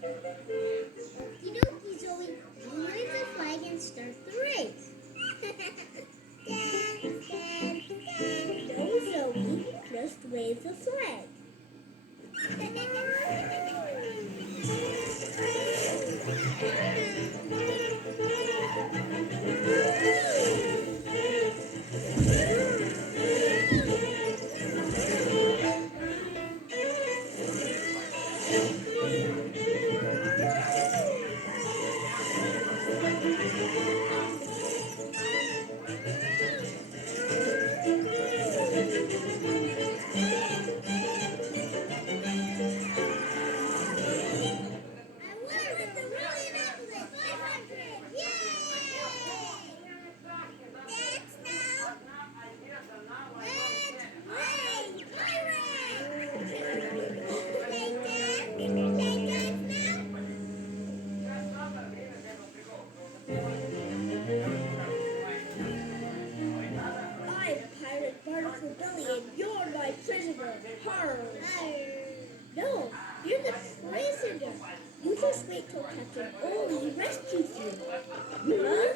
Okie dokie, Zoe. You wave the flag and start the race. Dance, dance, dance. No, Zoe. Just wave the flag. Barnacle Billy, and you're my prisoner. Arr. No, you're the prisoner. You just wait till Captain Ollie rescues you. Huh?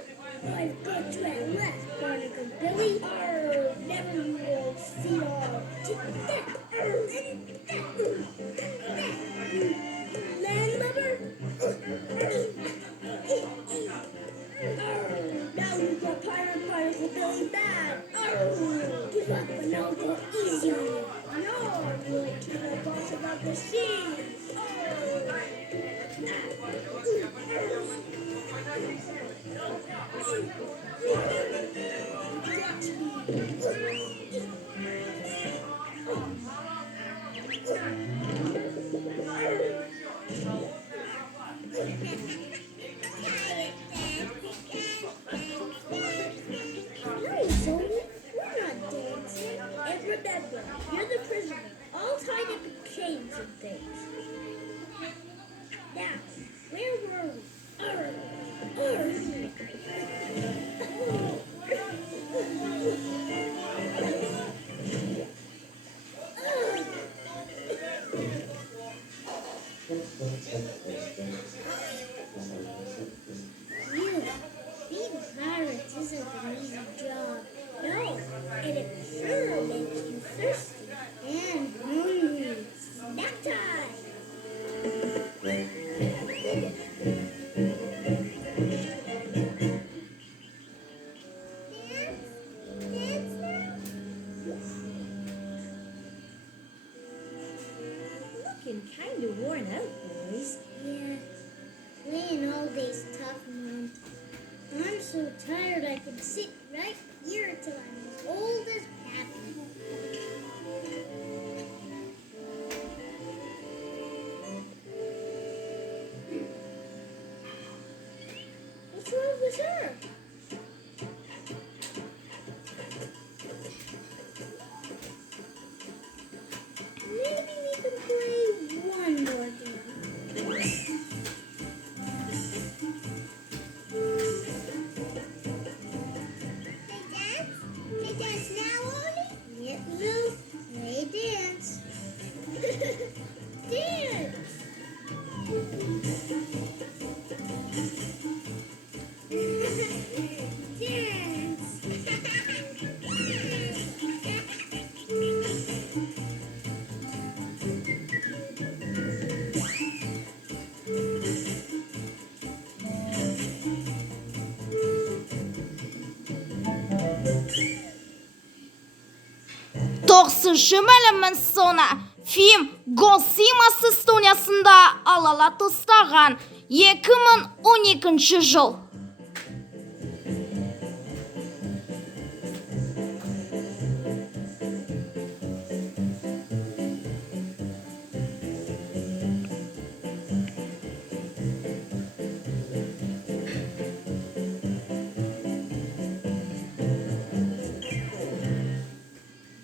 I've got you at last, Barnacle Billy. Arr. Never you will see all. Landlubber. Now you got Pirate Barnacle Billy bad. Give up and I'll go easy on you. No, we'll keep our boss about the seas. Remember, you're the prisoner, all tied up in chains and things. Now, where were we? Being pirates isn't an easy job. No, and it sure makes you thirsty and hungry. Snack time! Dance now? Looking kind of worn out, boys. Yeah, playing all day's tough, Mom. I'm so tired I could sit right here till I'm as old as Pappy. What's wrong with her? Maybe we can play one more game. Бөлімнің соңы фильм Госимас Эстониясында алала тастаған 2012 жыл.